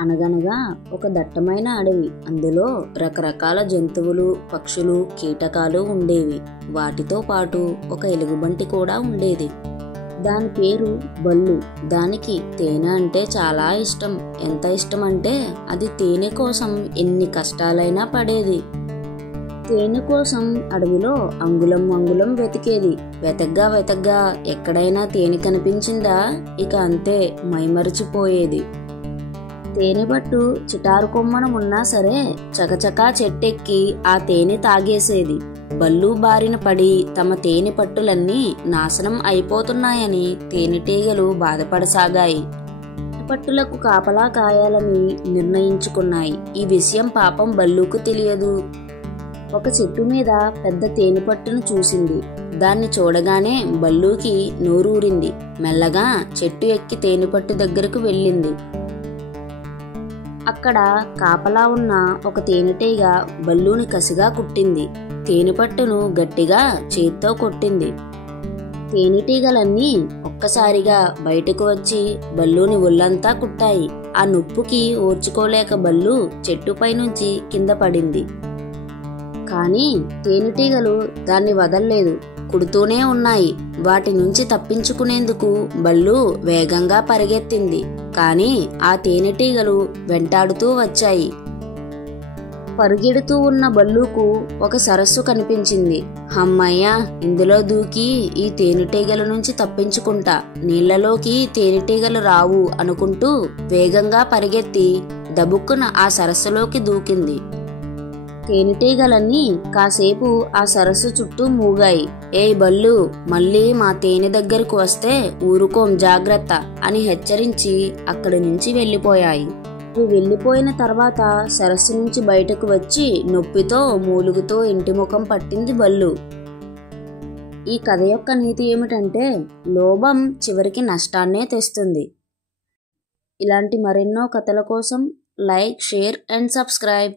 అనగనగా ఒక దట్టమైన అడవి. అందులో రకరకాల జంతువులు, పక్షులు, కీటకాలు ఉండేవి. వాటితో పాటు ఒక ఎలుగుబంటి కూడా ఉండేది. దాని పేరు బల్లు. దానికి తేనె అంటే చాలా ఇష్టం. ఎంత ఇష్టం అంటే అది తేనె కోసం ఎన్ని కష్టాలైనా పడేది. తేనె కోసం అడవిలో అంగుళం అంగుళం వెతికేది. వెతగ్గా ఎక్కడైనా తేనె కనిపించిందా ఇక అంతే, మైమరిచిపోయేది. తేనె పట్టు చిటారు కొమ్మన ఉన్నా సరే చకచకా చెట్టెక్కి ఆ తేనె తాగేసేది. బల్లు బారిన పడి తమ తేనె పట్టులన్నీ నాశనం అయిపోతున్నాయని తేనెటీగలు బాధపడసాగాయి. పట్టులకు కాపలా కాయాలని నిర్ణయించుకున్నాయి. ఈ విషయం పాపం బల్లుకు తెలియదు. ఒక చెట్టు మీద పెద్ద తేనె పట్టును చూసింది. దాన్ని చూడగానే బల్లుకి నోరూరింది. మెల్లగా చెట్టు ఎక్కి తేనె పట్టు దగ్గరకు వెళ్ళింది. అక్కడ కాపలా ఉన్న ఒక తేనెటీగ బల్లుని కసిగా కుట్టింది. తేనె పట్టును గట్టిగా చేత్తో కొట్టింది. తేనెటీగలన్నీ ఒక్కసారిగా బయటకు వచ్చి బల్లుని ఒళ్ళంతా కుట్టాయి. ఆ నొప్పుకి ఓర్చుకోలేక బల్లు చెట్టుపై నుంచి కింద పడింది. కానీ తేనెటీగలు దాన్ని వదల్లేదు, కుడుతూనే ఉన్నాయి. వాటి నుంచి తప్పించుకునేందుకు బల్లు వేగంగా పరిగెత్తింది. కానీ ఆ తేనెటీగలు వెంటాడుతూ వచ్చాయి. పరుగెడుతూ ఉన్న బల్లుకు ఒక సరస్సు కనిపించింది. హమ్మయ్య, ఇందులో దూకి ఈ తేనెటీగల నుంచి తప్పించుకుంటా, నీళ్లలోకి తేనెటీగలు రావు అనుకుంటూ వేగంగా పరిగెత్తి దబుక్కున ఆ సరస్సులోకి దూకింది. తేనెటీగలన్నీ కాసేపు ఆ సరస్సు చుట్టూ మూగాయి. ఏయ్ బల్లు, మళ్ళీ మా తేనె దగ్గరకు వస్తే ఊరుకోం, జాగ్రత్త అని హెచ్చరించి అక్కడి నుంచి వెళ్ళిపోయాయి. అవి వెళ్ళిపోయిన తర్వాత సరస్సు నుంచి బయటకు వచ్చి నొప్పితో మూలుగుతూ ఇంటి ముఖం పట్టింది బల్లు. ఈ కథ యొక్క నీతి ఏమిటంటే లోభం చివరికి నష్టాన్నే తెస్తుంది. ఇలాంటి మరెన్నో కథల కోసం లైక్, షేర్ అండ్ సబ్స్క్రైబ్.